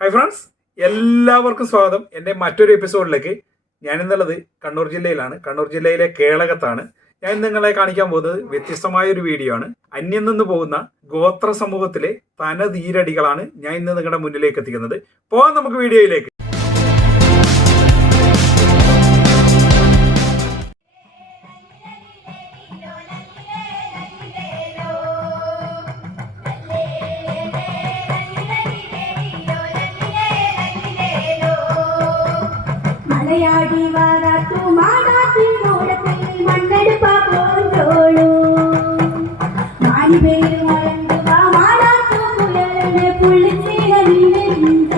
Hi friends എല്ലാവർക്കും സ്വാഗതം. എന്റെ മറ്റൊരു എപ്പിസോഡിലേക്ക് ഞാൻ ഇന്നുള്ളത് കണ്ണൂർ ജില്ലയിലാണ്. കണ്ണൂർ ജില്ലയിലെ കേളകത്താണ്. ഞാൻ നിങ്ങളെ കാണിക്കാൻ പോകുന്നത് വ്യത്യസ്തമായ ഒരു വീഡിയോ ആണ്. അന്യം നിന്ന് പോകുന്ന ഗോത്ര സമൂഹത്തിലെ തനതീരടികളാണ് ഞാൻ ഇന്ന് നിങ്ങളുടെ മുന്നിലേക്ക് എത്തിക്കുന്നത്. പോകാം നമുക്ക് വീഡിയോയിലേക്ക് വേട്ടയാടി വാരാത്തു മാടാത്തിൽ മൂലത്തിൽ മണ്ണെടുപ്പ പോഞ്ചോളൂ മാനിപേരും അരങ്ങുക മാടാത്തു പുലരനെ പുള്ളിച്ചീന നീനെന്ത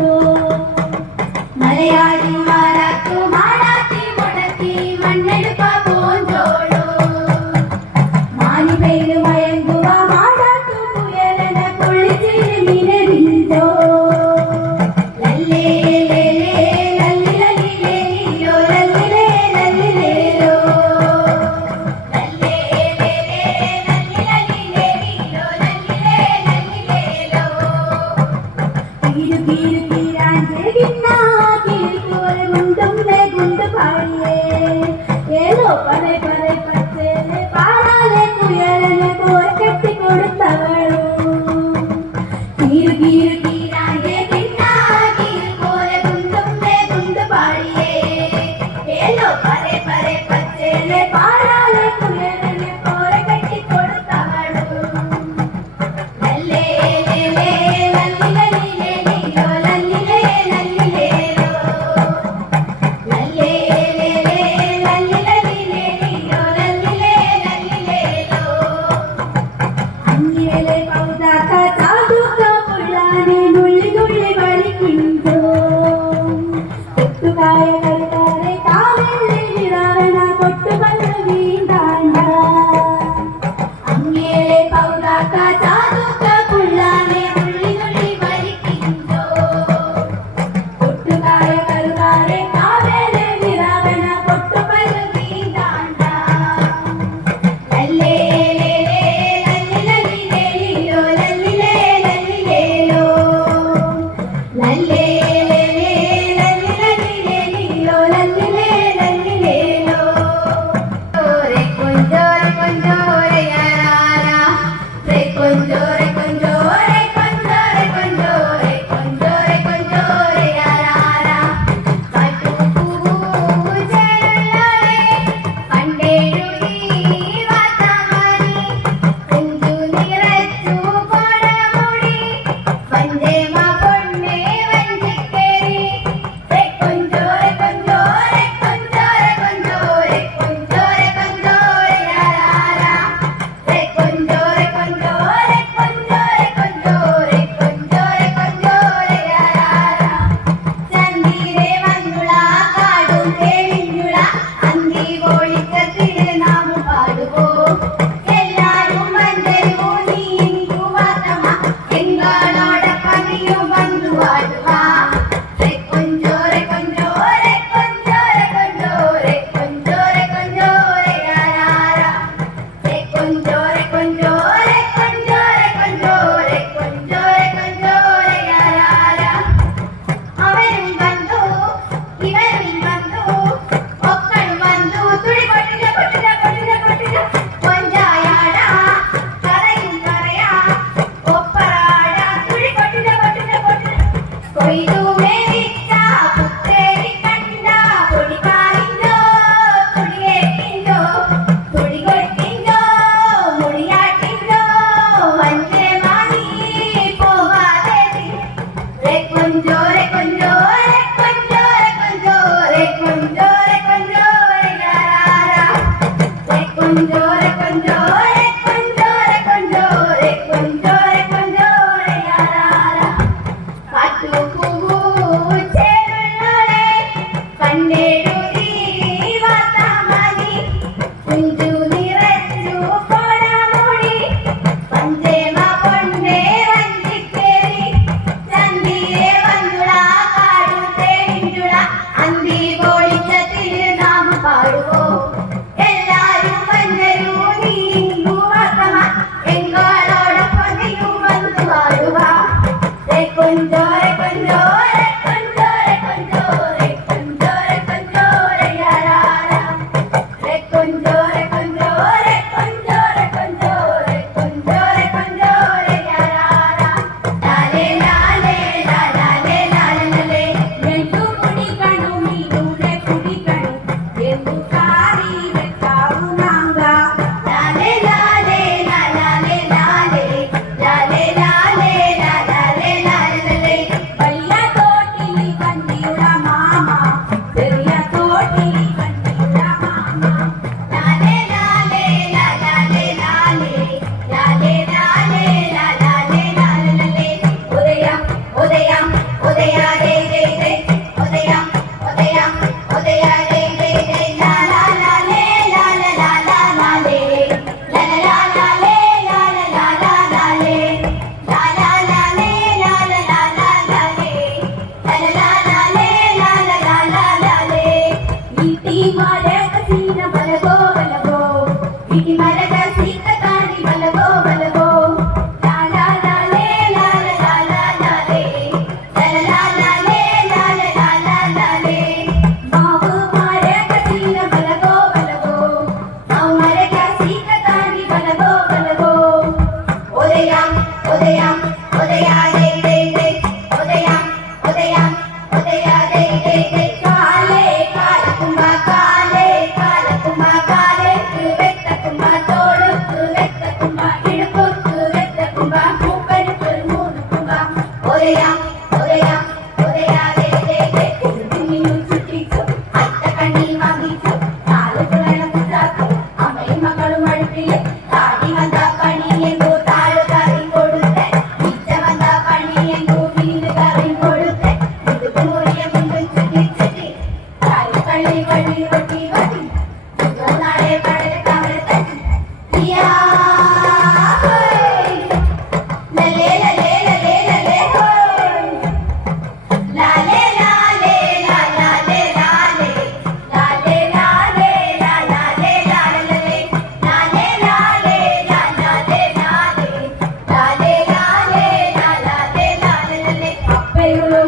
மண்ணிலே they are. Ingan tak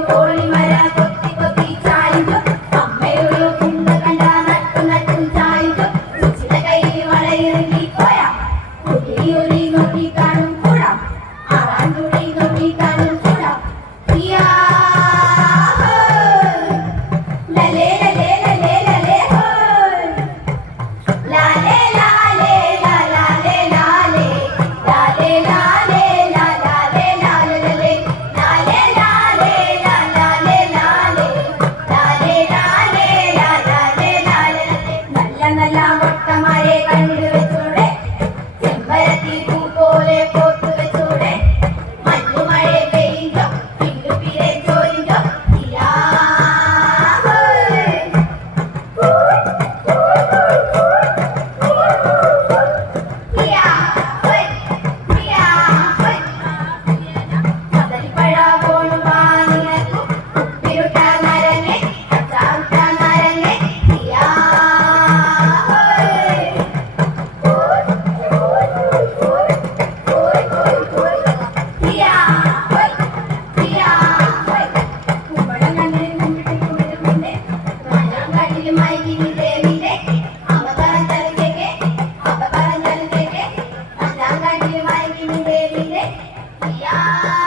Oh. Thank you.